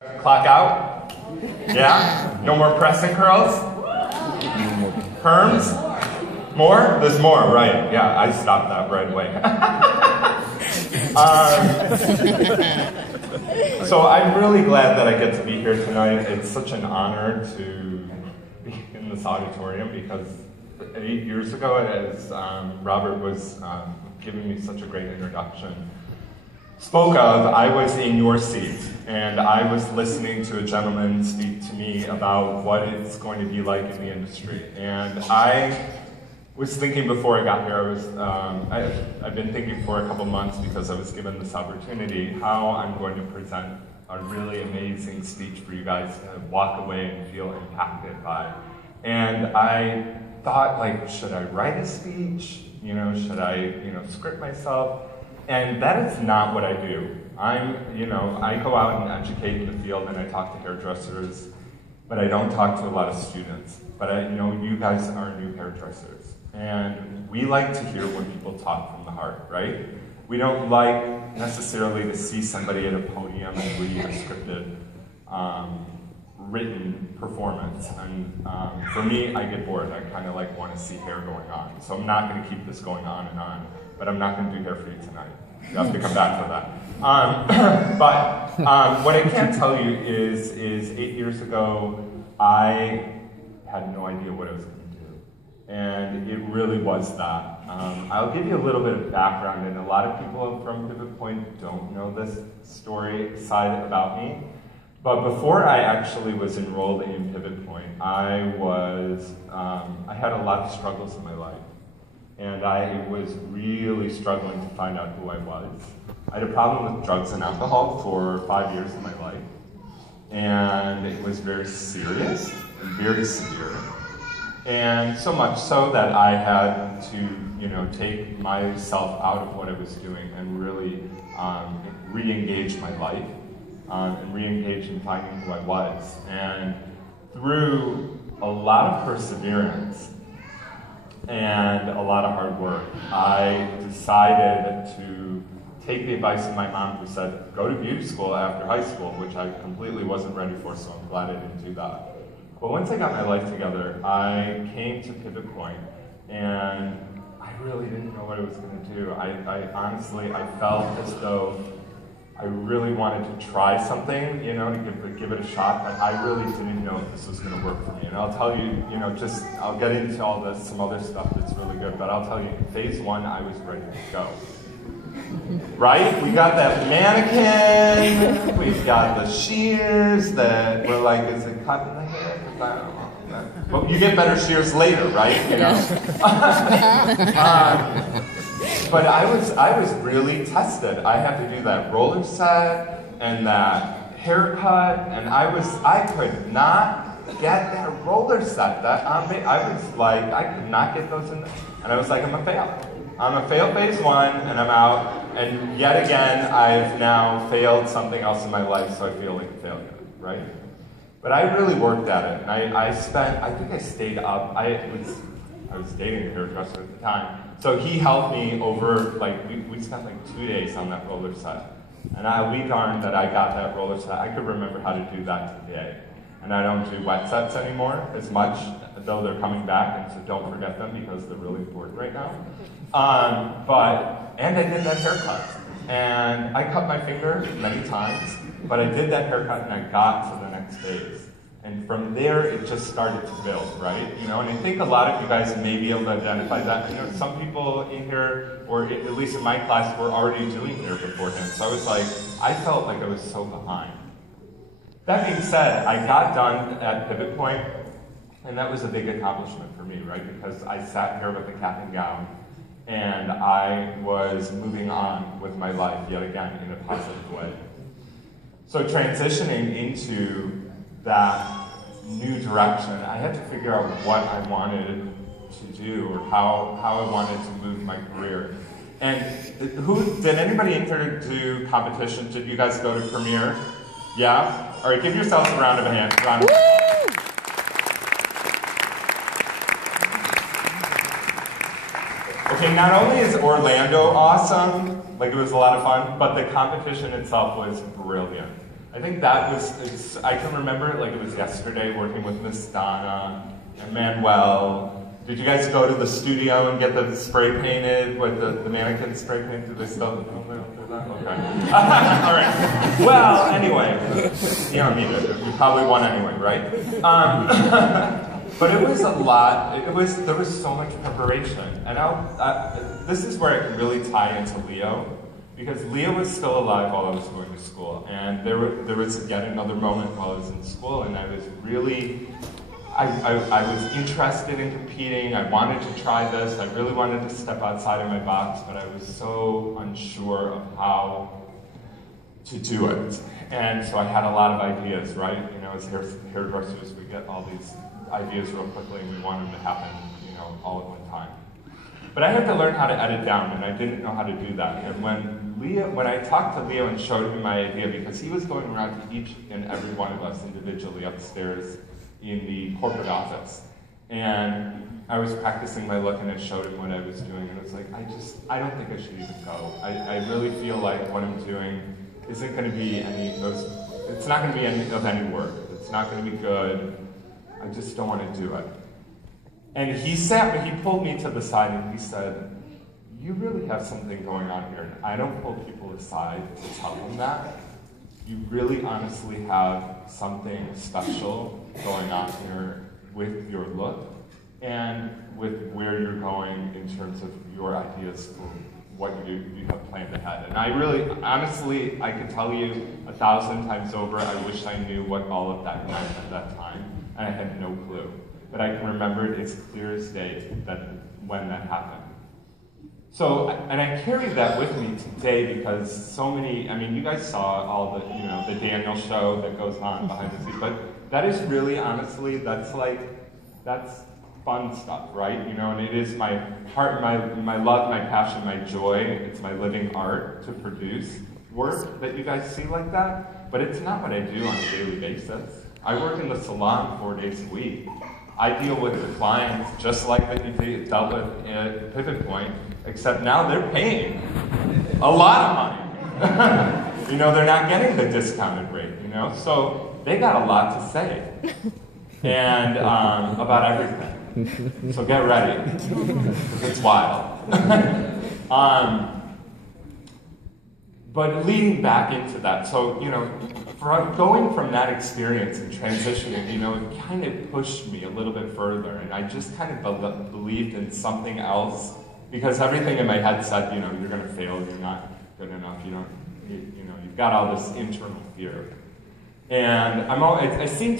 Clock out? Yeah? No more pressing curls? Perms? More? There's more, right. Yeah, I stopped that right away. So I'm really glad that I get to be here tonight. It's such an honor to be in this auditorium because 8 years ago, as Robert was giving me such a great introduction, spoke of, I was in your seat, and I was listening to a gentleman speak to me about what it's going to be like in the industry. And I was thinking before I got here, I've been thinking for a couple months because I was given this opportunity, how I'm going to present a really amazing speech for you guys to walk away and feel impacted by. And I thought, like, should I write a speech? Should I, script myself? And that is not what I do. I go out and educate in the field and I talk to hairdressers, but I don't talk to a lot of students. But I know you guys are new hairdressers. And we like to hear when people talk from the heart, right? We don't like necessarily to see somebody at a podium and read a scripted, written performance. And for me, I get bored. I kind of want to see hair going on. So I'm not going to keep this going on and on. But I'm not going to do hair for you tonight. You have to come back for that. But what I can tell you is 8 years ago, I had no idea what I was going to do. And it really was that. I'll give you a little bit of background, and a lot of people from Pivot Point don't know this story side about me. But before I actually was enrolled in Pivot Point, I had a lot of struggles in my life. And I was really struggling to find out who I was. I had a problem with drugs and alcohol for 5 years of my life. And it was very serious and very severe. And so much so that I had to, take myself out of what I was doing and really re-engage my life and re-engage in finding who I was. And through a lot of perseverance, and a lot of hard work, I decided to take the advice of my mom, who said, go to beauty school after high school, which I completely wasn't ready for, so I'm glad I didn't do that. But once I got my life together, I came to Pivot Point, and I really didn't know what I was going to do. I honestly felt as though I really wanted to try something, to give it a shot, but I really didn't know if this was going to work for me. And I'll tell you, I'll get into all this, some other stuff that's really good, but I'll tell you, in phase 1, I was ready to go. Right? We got that mannequin, we've got the shears that were like, is it cutting the hair? Well, you get better shears later, right? But I was really tested. I had to do that roller set and that haircut, and I could not get that roller set. I could not get those in there. And I was like, I'm a fail. I'm a fail phase 1, and I'm out. And yet again, I've now failed something else in my life, so I feel like a failure, right? But I really worked at it, and I think I stayed up. I was dating a hairdresser at the time. So he helped me over, we spent 2 days on that roller set. And we darned that I got that roller set. I could remember how to do that today. And I don't do wet sets anymore as much, though they're coming back, and so don't forget them because they're really important right now. And I did that haircut. And I cut my finger many times, but I did that haircut and I got to the next phase. And from there, it just started to build, right? And I think a lot of you guys may be able to identify that. Some people in here, or at least in my class, were already doing hair beforehand. So I felt like I was so behind. That being said, I got done at Pivot Point, and that was a big accomplishment for me, right? Because I sat here with a cap and gown, and I was moving on with my life yet again in a positive way. So transitioning into that new direction, I had to figure out what I wanted to do or how I wanted to move my career. And did anybody in here do competitions? Did you guys go to Premiere? Yeah? All right, give yourselves a round of applause. Okay, not only is Orlando awesome, it was a lot of fun, but the competition itself was brilliant. I think that was, I can remember it like it was yesterday, working with Miss Donna and Manuel. Did you guys go to the studio and get the spray painted, with the mannequin spray painted? Did they still do that? Okay. All right. Well, anyway, you don't need it. You probably won anyway, right? But it was a lot. There was so much preparation, and this is where I can really tie into Leo, because Leo was still alive while I was going to school, and there was yet another moment while I was in school, and I was really. I was interested in competing. I wanted to try this. I really wanted to step outside of my box, but I was so unsure of how to do it. And so I had a lot of ideas, right? You know, as hairdressers, we get all these ideas real quickly, and we want them to happen, you know, all at one time. But I had to learn how to edit down, and I didn't know how to do that. And when I talked to Leo and showed him my idea, because he was going around to each and every one of us individually upstairs in the corporate office. And I was practicing my look, and I showed him what I was doing, and it was like, I don't think I should even go. I really feel like what I'm doing isn't going to be it's not going to be of any work. It's not going to be good. I just don't want to do it. And he pulled me to the side, and he said, you really have something going on here. And I don't pull people aside to tell them that. You really honestly have something special going on here with your look and with where you're going in terms of your ideas for what you have planned ahead. And I really, honestly, I can tell you 1,000 times over, I wish I knew what all of that meant at that time, and I had no clue. But I can remember it as clear as day when that happened. So, and I carry that with me today because so many, I mean, you guys saw all the, you know, the Daniel show that goes on behind the scenes, but that is really, honestly, that's fun stuff, right? You know, and it is my heart, my love, my passion, my joy. It's my living art to produce work that you guys see like that, but it's not what I do on a daily basis. I work in the salon 4 days a week. I deal with the clients just like that you dealt with at Pivot Point, except now they're paying a lot of money. You know, they're not getting the discounted rate, you know? So they got a lot to say and about everything. So get ready, because it's wild. But leading back into that, so, you know, going from that experience and transitioning, you know, it kind of pushed me a little bit further, and I just kind of believed in something else, because everything in my head said, you know, you're going to fail, you're not good enough, you know, you've got all this internal fear. And I seem to